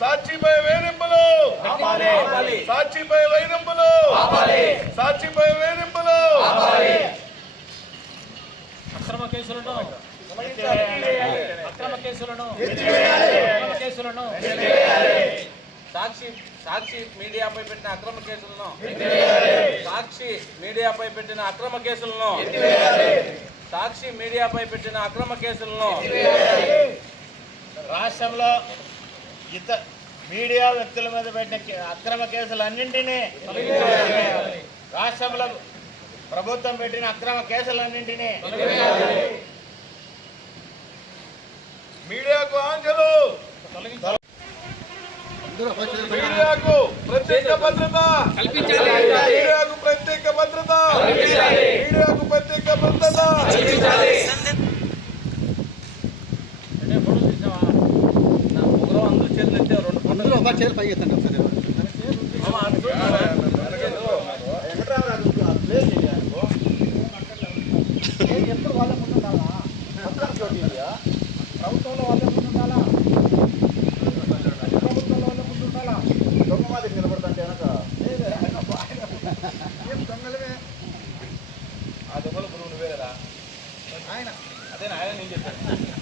సాక్షిపై వేధింపులు! సాక్షిపై వేధింపులు! సాక్షిపై వేధింపులు! అక్రమ కేసులను అక్రమ కేసులను అక్రమ కేసులను సాక్షి సాక్షి మీడియాపై పెట్టిన అక్రమ కేసులను సాక్షి మీడియాపై పెట్టిన అక్రమ కేసులను సాక్షి మీడియాపై పెట్టిన అక్రమ కేసులను రాష్ట్రంలో ఇత మీడియా వ్యక్తుల మీద పెట్టిన అక్రమ కేసులన్నింటినీ రాష్ట్రంలో ప్రభుత్వం పెట్టిన అక్రమ కేసులన్నింటినీ మీడియాకు ఆంక్షలు. మీడియాకు ప్రత్యేక భద్రత. మీడియాకు ఫోటోలు మామ, అటు చూడు. ఎప్పుడు వాళ్ళ ముందు ప్రభుత్వంలో వాళ్ళ దొంగల గురువు నువ్వే కదా ఆయన అదే ఆయన నేను చెప్పాను.